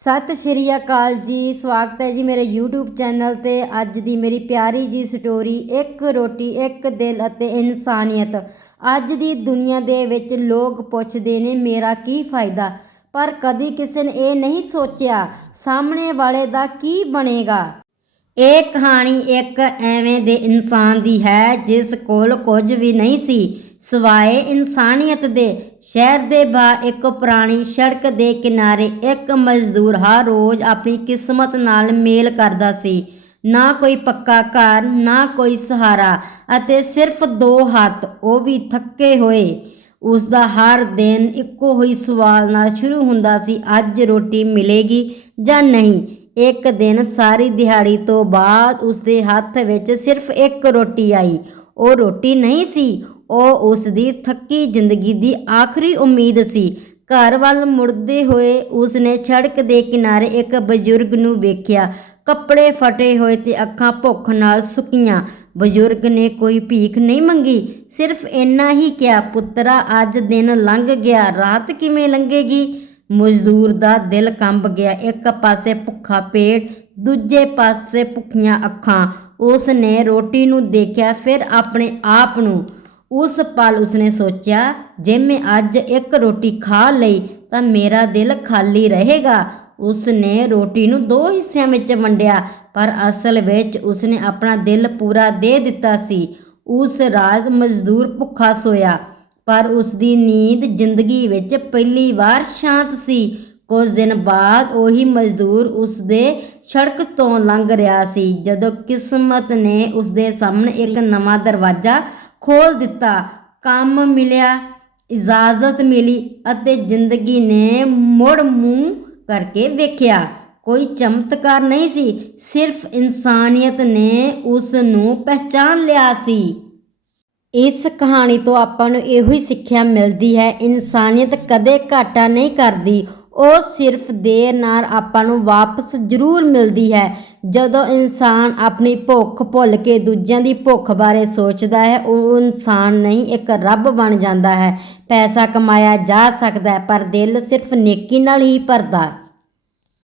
ਸਤਿ ਸ਼੍ਰੀ ਅਕਾਲ ਜੀ, ਸਵਾਗਤ ਹੈ ਜੀ ਮੇਰੇ YouTube ਚੈਨਲ ਤੇ। ਅੱਜ ਦੀ ਮੇਰੀ ਪਿਆਰੀ ਜੀ ਸਟੋਰੀ ਇੱਕ ਰੋਟੀ, ਇੱਕ ਦਿਲ ਅਤੇ ਇਨਸਾਨੀਅਤ। ਅੱਜ ਦੀ ਦੁਨੀਆ ਦੇ ਵਿੱਚ ਲੋਕ ਪੁੱਛਦੇ ਨੇ, ਮੇਰਾ ਕੀ ਫਾਇਦਾ? ਪਰ ਕਦੀ ਕਿਸੇ ਨੇ ਇਹ ਨਹੀਂ ਸੋਚਿਆ, ਸਾਹਮਣੇ ਵਾਲੇ ਦਾ ਕੀ ਬਣੇਗਾ? ਇਹ ਕਹਾਣੀ ਇੱਕ ਐਵੇਂ ਦੇ ਇਨਸਾਨ ਦੀ ਹੈ ਜਿਸ ਕੋਲ ਕੁਝ ਵੀ ਨਹੀਂ ਸੀ, ਸਿਵਾਏ ਇਨਸਾਨੀਅਤ ਦੇ। ਸ਼ਹਿਰ ਦੇ ਬਾ ਇੱਕ ਪੁਰਾਣੀ ਸੜਕ ਦੇ ਕਿਨਾਰੇ ਇੱਕ ਮਜ਼ਦੂਰ ਹਰ ਰੋਜ਼ ਆਪਣੀ ਕਿਸਮਤ ਨਾਲ ਮੇਲ ਕਰਦਾ ਸੀ। ਨਾ ਕੋਈ ਪੱਕਾ ਘਰ, ਨਾ ਕੋਈ ਸਹਾਰਾ ਅਤੇ ਸਿਰਫ ਦੋ ਹੱਥ, ਉਹ ਵੀ ਥੱਕੇ ਹੋਏ। ਉਸ ਦਾ ਹਰ ਦਿਨ ਇੱਕੋ ਹੀ ਸਵਾਲ ਨਾਲ ਸ਼ੁਰੂ ਹੁੰਦਾ ਸੀ, ਅੱਜ ਰੋਟੀ ਮਿਲੇਗੀ ਜਾਂ ਨਹੀਂ? ਇੱਕ ਦਿਨ ਸਾਰੀ ਦਿਹਾੜੀ ਤੋਂ ਬਾਅਦ ਉਸਦੇ ਹੱਥ ਵਿੱਚ ਸਿਰਫ ਇੱਕ ਰੋਟੀ ਆਈ। ਉਹ ਰੋਟੀ ਨਹੀਂ ਸੀ, ਉਹ ਉਸ ਦੀ ਥੱਕੀ ਜ਼ਿੰਦਗੀ ਦੀ ਆਖਰੀ ਉਮੀਦ ਸੀ। ਘਰ ਵੱਲ ਮੁੜਦੇ ਹੋਏ ਉਸ ਨੇ ਸੜਕ ਦੇ ਕਿਨਾਰੇ ਇੱਕ ਬਜ਼ੁਰਗ ਨੂੰ ਵੇਖਿਆ। ਕੱਪੜੇ ਫਟੇ ਹੋਏ ਤੇ ਅੱਖਾਂ ਭੁੱਖ ਨਾਲ ਸੁੱਕੀਆਂ। ਬਜ਼ੁਰਗ ਨੇ ਕੋਈ ਭੀਖ ਨਹੀਂ ਮੰਗੀ, ਸਿਰਫ ਇੰਨਾ ਹੀ ਕਿਹਾ, ਪੁੱਤਰਾ, ਅੱਜ ਦਿਨ ਲੰਘ ਗਿਆ, ਰਾਤ ਕਿਵੇਂ ਲੰਘੇਗੀ? ਮਜ਼ਦੂਰ ਦਾ ਦਿਲ ਕੰਬ ਗਿਆ। ਇੱਕ ਪਾਸੇ ਭੁੱਖਾ ਪੇਟ, ਦੂਜੇ ਪਾਸੇ ਭੁੱਖੀਆਂ ਅੱਖਾਂ। ਉਸ ਨੇ ਰੋਟੀ ਨੂੰ ਦੇਖਿਆ, ਫਿਰ ਆਪਣੇ ਆਪ ਨੂੰ। ਉਸ ਪਲ ਉਸਨੇ ਸੋਚਿਆ, ਜੇ ਮੈਂ ਅੱਜ ਇੱਕ ਰੋਟੀ ਖਾ ਲਈ ਤਾਂ ਮੇਰਾ ਦਿਲ ਖਾਲੀ ਰਹੇਗਾ। ਉਸਨੇ ਰੋਟੀ ਨੂੰ ਦੋ ਹਿੱਸਿਆਂ ਵਿੱਚ ਵੰਡਿਆ, ਪਰ ਅਸਲ ਵਿੱਚ ਉਸਨੇ ਆਪਣਾ ਦਿਲ ਪੂਰਾ ਦੇ ਦਿੱਤਾ ਸੀ। ਉਸ ਰਾਤ ਮਜ਼ਦੂਰ ਭੁੱਖਾ ਸੋਇਆ। ਪਰ ਉਸ ਦੀ ਨੀਂਦ ਜ਼ਿੰਦਗੀ ਵਿੱਚ ਪਹਿਲੀ ਵਾਰ ਸ਼ਾਂਤ ਸੀ। ਕੁਝ ਦਿਨ ਬਾਅਦ ਉਹੀ ਮਜ਼ਦੂਰ ਉਸ ਦੇ ਸੜਕ ਤੋਂ ਲੰਘ ਰਿਹਾ ਸੀ। ਜਦੋਂ ਕਿਸਮਤ ਨੇ ਉਸ ਦੇ ਸਾਹਮਣੇ ਇੱਕ ਨਵਾਂ ਦਰਵਾਜ਼ਾ ਖੋਲ ਦਿੱਤਾ, ਕੰਮ ਮਿਲਿਆ, ਇਜਾਜ਼ਤ ਮਿਲੀ ਅਤੇ ਜ਼ਿੰਦਗੀ ਨੇ ਮੁੜ ਮੂੰਹ ਕਰਕੇ ਵੇਖਿਆ। ਕੋਈ ਚਮਤਕਾਰ ਨਹੀਂ ਸੀ, ਸਿਰਫ ਇਨਸਾਨੀਅਤ ਨੇ ਉਸ ਨੂੰ ਪਹਿਚਾਨ ਲਿਆ ਸੀ। ਇਸ ਕਹਾਣੀ ਤੋਂ ਆਪਾਂ ਨੂੰ ਇਹੋ ਹੀ ਸਿੱਖਿਆ ਮਿਲਦੀ ਹੈ, ਇਨਸਾਨੀਅਤ ਕਦੇ ਘਾਟਾ ਨਹੀਂ ਕਰਦੀ। ਉਹ ਸਿਰਫ ਦੇਰ ਨਾਲ ਆਪਾਂ ਨੂੰ ਵਾਪਸ ਜ਼ਰੂਰ ਮਿਲਦੀ ਹੈ, ਜਦੋਂ ਇਨਸਾਨ ਆਪਣੀ ਭੁੱਖ ਭੁੱਲ ਕੇ ਦੂਜਿਆਂ ਦੀ ਭੁੱਖ ਬਾਰੇ ਸੋਚਦਾ ਹੈ, ਉਹ ਇਨਸਾਨ ਨਹੀਂ, ਇੱਕ ਰੱਬ ਬਣ ਜਾਂਦਾ ਹੈ। ਪੈਸਾ ਕਮਾਇਆ ਜਾ ਸਕਦਾ ਪਰ ਦਿਲ ਸਿਰਫ ਨੇਕੀ ਨਾਲ ਹੀ ਭਰਦਾ